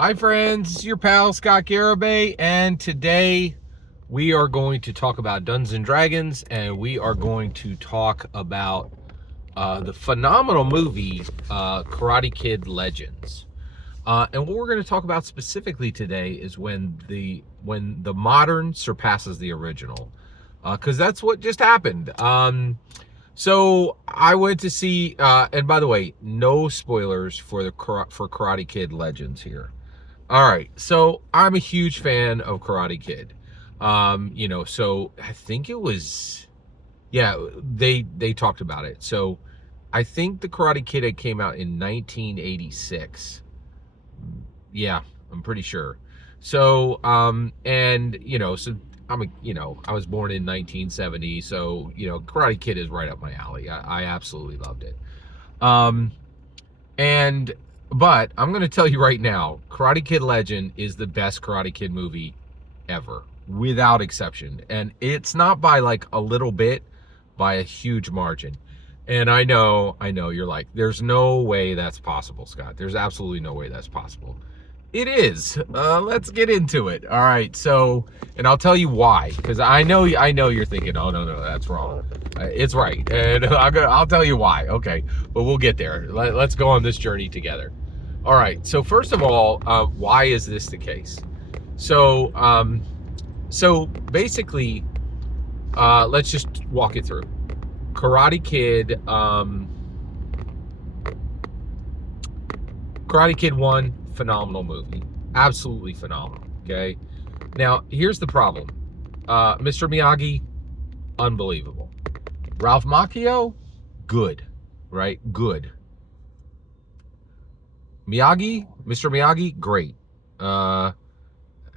Hi friends, it's your pal Scott Garibay, and today we are going to talk about Dungeons and Dragons, and we are going to talk about the phenomenal movie Karate Kid Legends. And what we're going to talk about specifically today is when the modern surpasses the original, because that's what just happened. So I went to see, and by the way, no spoilers for Karate Kid Legends here. All right, so I'm a huge fan of Karate Kid. So I think it was, yeah, they talked about it. So I think the Karate Kid had came out in 1986. Yeah, I'm pretty sure. So I was born in 1970, so Karate Kid is right up my alley. I absolutely loved it. Um, and but I'm going to tell you right now, Karate Kid Legend is the best Karate Kid movie ever, without exception. And it's not by like a little bit, by a huge margin. And I know you're like, there's no way that's possible, Scott. There's absolutely no way that's possible. It is. Let's get into it. All right. So, and I'll tell you why, because I know you're thinking, oh no, that's wrong. It's right, and I'll tell you why. Okay, but we'll get there. Let's go on this journey together. All right. So first of all, why is this the case? So basically, let's just walk it through. Karate Kid. Karate Kid 1, phenomenal movie. Absolutely phenomenal, okay? Now, here's the problem. Mr. Miyagi, unbelievable. Ralph Macchio, good, right? Good. Mr. Miyagi, great. And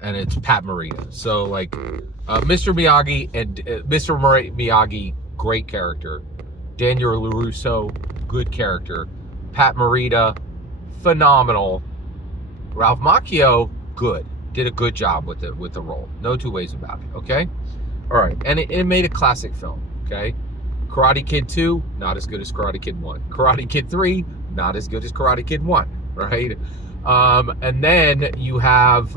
it's Pat Morita. So, Mr. Miyagi and Mr. Miyagi, great character. Daniel LaRusso, good character. Pat Morita, phenomenal. Ralph Macchio, good. Did a good job with the role. No two ways about it, okay? All right, and it made a classic film, okay? Karate Kid 2, not as good as Karate Kid 1. Karate Kid 3, not as good as Karate Kid 1, right? And then you have,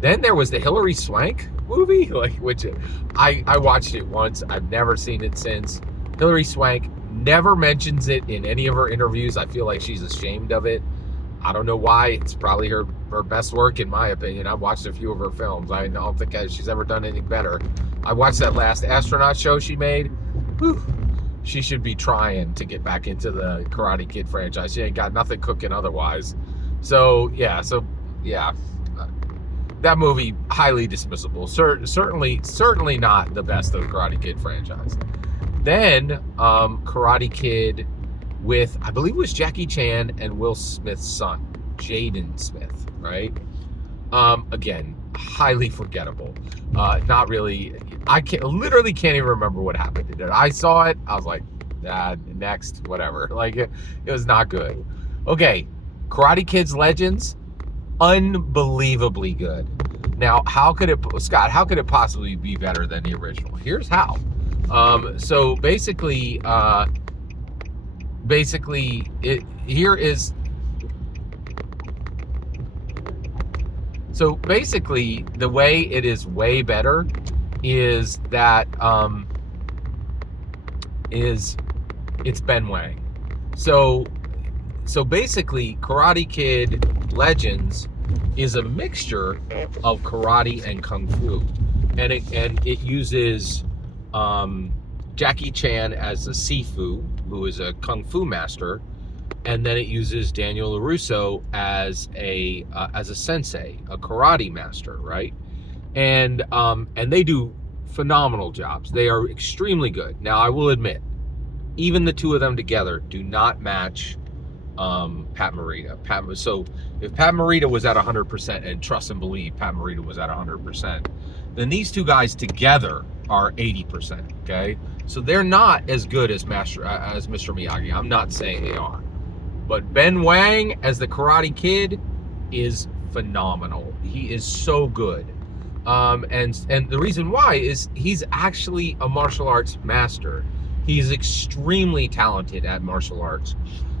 then there was the Hilary Swank movie, which I watched it once. I've never seen it since. Hilary Swank never mentions it in any of her interviews. I feel like she's ashamed of it. I don't know why. It's probably her best work, in my opinion. I've watched a few of her films. I don't think she's ever done anything better. I watched that last astronaut show she made. Whew. She should be trying to get back into the Karate Kid franchise. She ain't got nothing cooking otherwise. So yeah. That movie, highly dismissible. Certainly not the best of the Karate Kid franchise. Then Karate Kid with, I believe it was Jackie Chan and Will Smith's son, Jaden Smith, right? Again, highly forgettable. Not really. I literally can't even remember what happened in it. I saw it. I was like, next, whatever. Like, it was not good. Okay, Karate Kids Legends, unbelievably good. Now, Scott, how could it possibly be better than the original? Here's how. So basically, the way it is way better is that it's Ben Wang. So basically, Karate Kid Legends is a mixture of karate and kung fu, and it uses Jackie Chan as a Sifu, who is a kung fu master, and then it uses Daniel LaRusso as a sensei, a karate master, right? And they do phenomenal jobs. They are extremely good. Now, I will admit, even the two of them together do not match Pat Morita. So if Pat Morita was at 100%, and trust and believe Pat Morita was at 100%, then these two guys together are 80%. Okay, so they're not as good as Mr. Miyagi. I'm not saying they are, but Ben Wang as the Karate Kid is phenomenal. He is so good. And the reason why is he's actually a martial arts master. He's extremely talented at martial arts.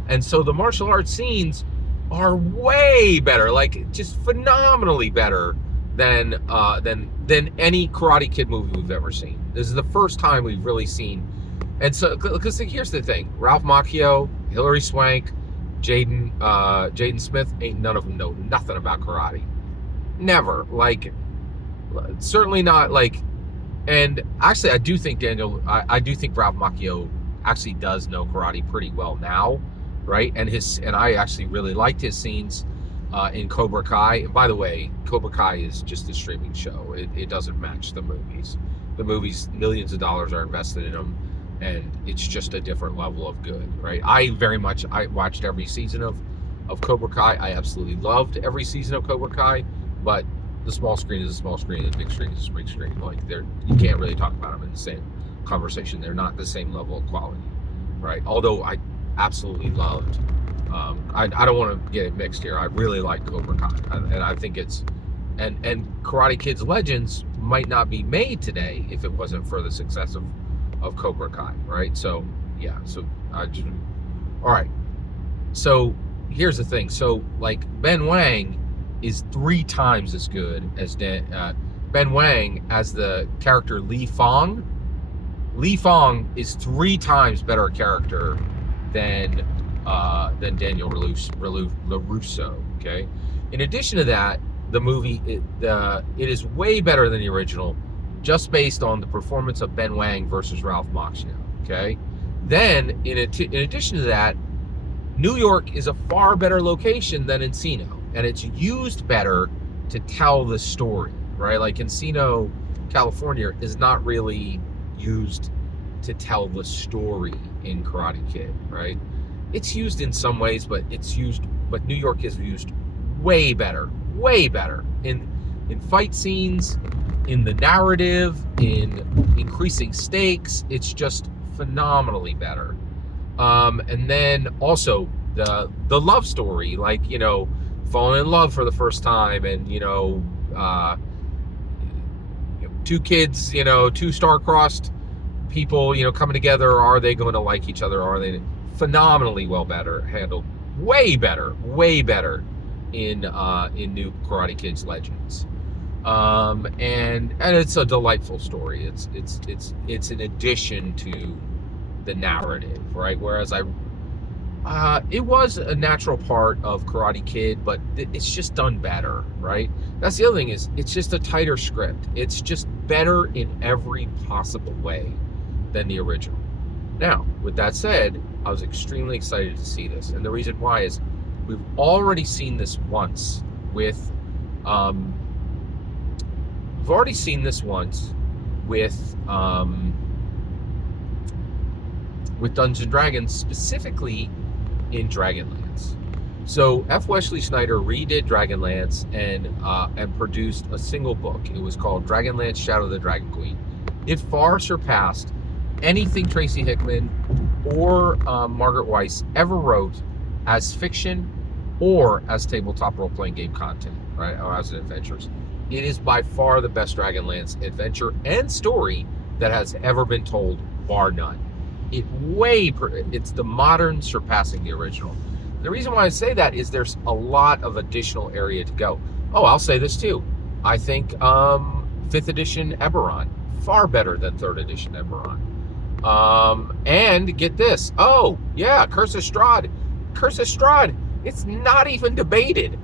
And so the martial arts scenes are way better, like just phenomenally better than any Karate Kid movie we've ever seen. This is the first time we've really seen, and so because here's the thing: Ralph Macchio, Hilary Swank, Jaden Smith, ain't none of them know nothing about karate. Never, like, certainly not like. And actually, I do think I do think Ralph Macchio actually does know karate pretty well now, right? And I actually really liked his scenes in Cobra Kai. And by the way, Cobra Kai is just a streaming show. It doesn't match the movies. The movies, millions of dollars are invested in them, and it's just a different level of good, right? I watched every season of Cobra Kai. I absolutely loved every season of Cobra Kai, but the small screen is a small screen, and the big screen is a big screen. Like, you can't really talk about them in the same conversation. They're not the same level of quality, right? Although I absolutely loved. I don't want to get it mixed here. I really like Cobra Kai, and I think it's and Karate Kid's Legends might not be made today if it wasn't for the success of Cobra Kai, right? So yeah, so I just all right. So here's the thing. So like Ben Wang is 3 times as good as Ben Wang as the character Li Fong. Li Fong is 3 times better character than Daniel LaRusso. Okay. In addition to that, the movie it is way better than the original, just based on the performance of Ben Wang versus Ralph Macchio. Okay. Then in addition to that, New York is a far better location than Encino, and it's used better to tell the story, right? Like Encino, California is not really used to tell the story in Karate Kid, right? It's used in some ways, but New York is used way better in fight scenes, in the narrative, in increasing stakes. It's just phenomenally better. And then also the love story, like, falling in love for the first time, and two kids, two star-crossed people, coming together. Are they going to like each other? Are they phenomenally handled? Way better in new Karate Kids Legends. And it's a delightful story. It's an addition to the narrative, right? Whereas it was a natural part of Karate Kid, but it's just done better, right? That's the other thing, is it's just a tighter script. It's just better in every possible way than the original. Now, with that said, I was extremely excited to see this, and the reason why is we've already seen this once with Dungeons and Dragons, specifically in Dragonlance. So F. Wesley Snyder redid Dragonlance and produced a single book. It was called Dragonlance: Shadow of the Dragon Queen. It far surpassed anything Tracy Hickman or Margaret Weiss ever wrote as fiction or as tabletop role-playing game content, right, or as adventures. It is by far the best Dragonlance adventure and story that has ever been told, bar none. It's the modern surpassing the original. The reason why I say that is there's a lot of additional area to go. Oh, I'll say this too. I think 5th edition Eberron, far better than 3rd edition Eberron. And get this. Oh, yeah, Curse of Strahd. Curse of Strahd, it's not even debated.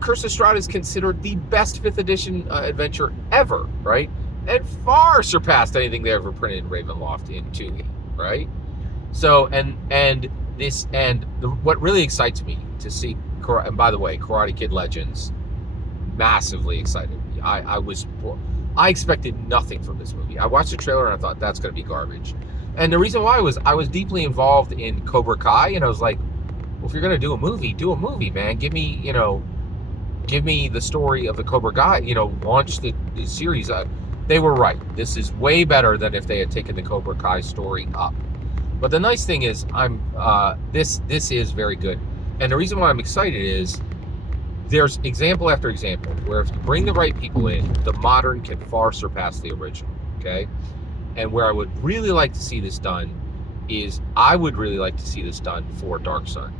Curse of Strahd is considered the best 5th edition adventure ever, right? And far surpassed anything they ever printed in Ravenloft in 2E, right? So, what really excites me to see, and by the way, Karate Kid Legends massively excited me. I expected nothing from this movie. I watched the trailer and I thought, that's going to be garbage. And the reason why was I was deeply involved in Cobra Kai, and I was like, well, if you're going to do a movie, man. Give me the story of the Cobra Kai, launch the series. They were right. This is way better than if they had taken the Cobra Kai story up. But the nice thing is, this is very good. And the reason why I'm excited is there's example after example where if you bring the right people in, the modern can far surpass the original, okay? And where I would really like to see this done is I would really like to see this done for Dark Sun.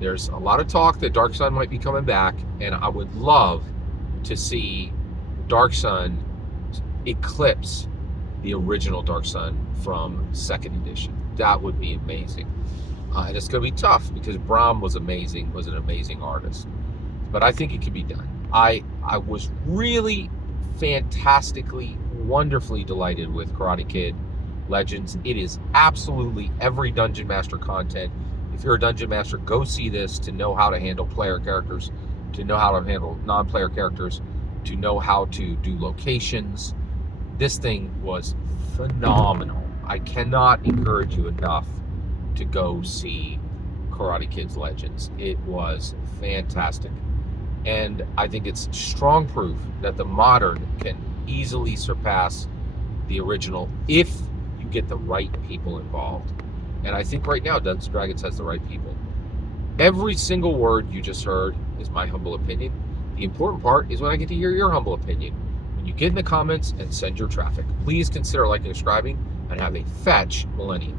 There's a lot of talk that Dark Sun might be coming back, and I would love to see Dark Sun eclipse the original Dark Sun from second edition. That would be amazing. And it's going to be tough because Brahm was amazing, was an amazing artist. But I think it can be done. I was really fantastically, wonderfully delighted with Karate Kid Legends. It is absolutely every Dungeon Master content. If you're a Dungeon Master, go see this to know how to handle player characters, to know how to handle non-player characters, to know how to do locations. This thing was phenomenal. I cannot encourage you enough to go see Karate Kid's Legends. It was fantastic. And I think it's strong proof that the modern can easily surpass the original if you get the right people involved. And I think right now Dungeons & Dragons has the right people. Every single word you just heard is my humble opinion. The important part is when I get to hear your humble opinion. When you get in the comments and send your traffic. Please consider liking and subscribing, and have a fetch millennium.